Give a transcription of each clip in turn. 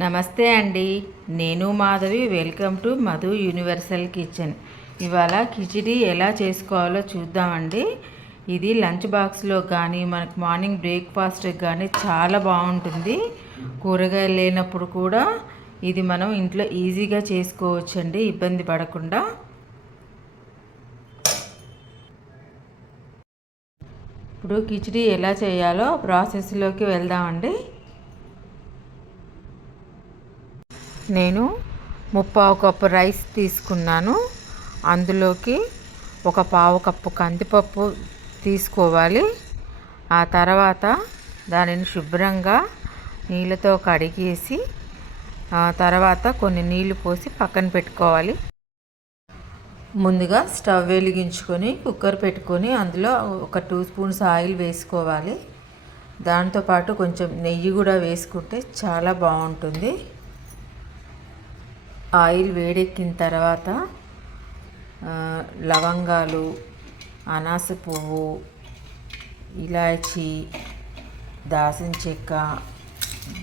నమస్తే అండి. నేను Madhavi. Welcome to Madhu universal kitchen. ఇవాళ కిచిడి ఎలా చేసుకోవాలో చూద్దామండి. ఇది లంచ్ బాక్స్లో కానీ మనకు మార్నింగ్ బ్రేక్ఫాస్ట్కి కానీ చాలా బాగుంటుంది. కూరగాయలు లేనప్పుడు కూడా ఇది మనం ఇంట్లో ఈజీగా చేసుకోవచ్చండి, ఇబ్బంది పడకుండా. ఇప్పుడు కిచిడి ఎలా చేయాలో ప్రాసెస్లోకి వెళ్దామండి. నేను 3/4 కప్పు రైస్ తీసుకున్నాను. అందులోకి 1/4 కప్పు కందిపప్పు తీసుకోవాలి. ఆ తర్వాత దానిని శుభ్రంగా నీళ్ళతో కడిగేసి తర్వాత కొన్ని నీళ్లు పోసి పక్కన పెట్టుకోవాలి. ముందుగా స్టవ్ వెలిగించుకొని కుక్కర్ పెట్టుకొని అందులో ఒక 2 స్పూన్స్ ఆయిల్ వేసుకోవాలి. దాంతోపాటు కొంచెం నెయ్యి కూడా వేసుకుంటే చాలా బాగుంటుంది. ఆయిల్ వేడెక్కిన తర్వాత లవంగాలు, అనాస పువ్వు, ఇలాచీ, దాల్చిన చెక్క,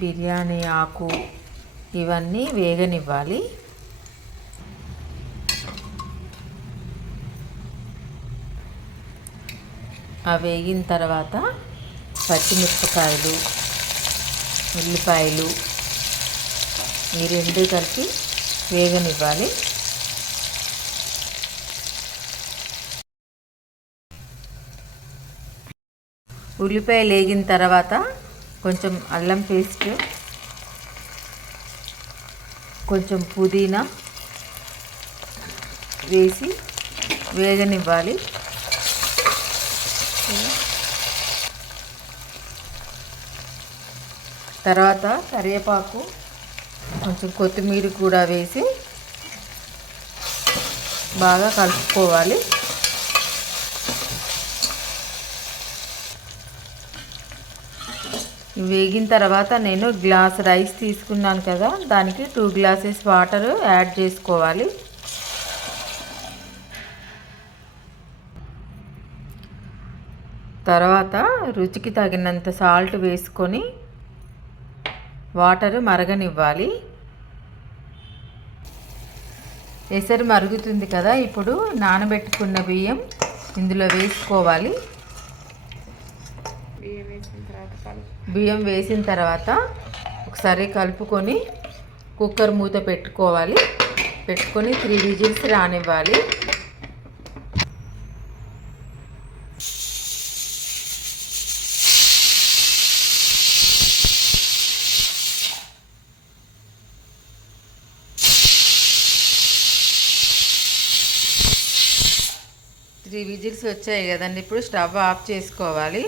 బిర్యానీ ఆకు ఇవన్నీ వేగనివ్వాలి. వేగిన తర్వాత పచ్చిమిరపకాయలు, ఉల్లిపాయలు ఈ రెండు కలిపి వేగనివ్వాలి. ఉల్లిపాయలు వేగిన తర్వాత కొంచెం అల్లం పేస్ట్, కొంచెం పుదీనా వేసి వేగనివ్వాలి. తర్వాత కరివేపాకు, కొంచెం కొత్తిమీర కూడా వేసి బాగా కలుపుకోవాలి. వేగిన తర్వాత నేను గ్లాస్ రైస్ తీసుకున్నాను కదా, దానికి 2 గ్లాసెస్ వాటర్ యాడ్ చేసుకోవాలి. తర్వాత రుచికి తగినంత సాల్ట్ వేసుకొని వాటర్ మరగనివ్వాలి. ఎసరు మరుగుతుంది కదా, ఇప్పుడు నానబెట్టుకున్న బియ్యం ఇందులో వేసుకోవాలి. బియ్యం వేసిన తర్వాత ఒకసారి కలుపుకొని కుక్కర్ మూత పెట్టుకోవాలి. పెట్టుకొని 3 విజిల్స్ రానివ్వాలి. త్రీ విజిల్స్ వచ్చాయి కదండి. ఇప్పుడు స్టవ్ ఆఫ్ చేసుకోవాలి.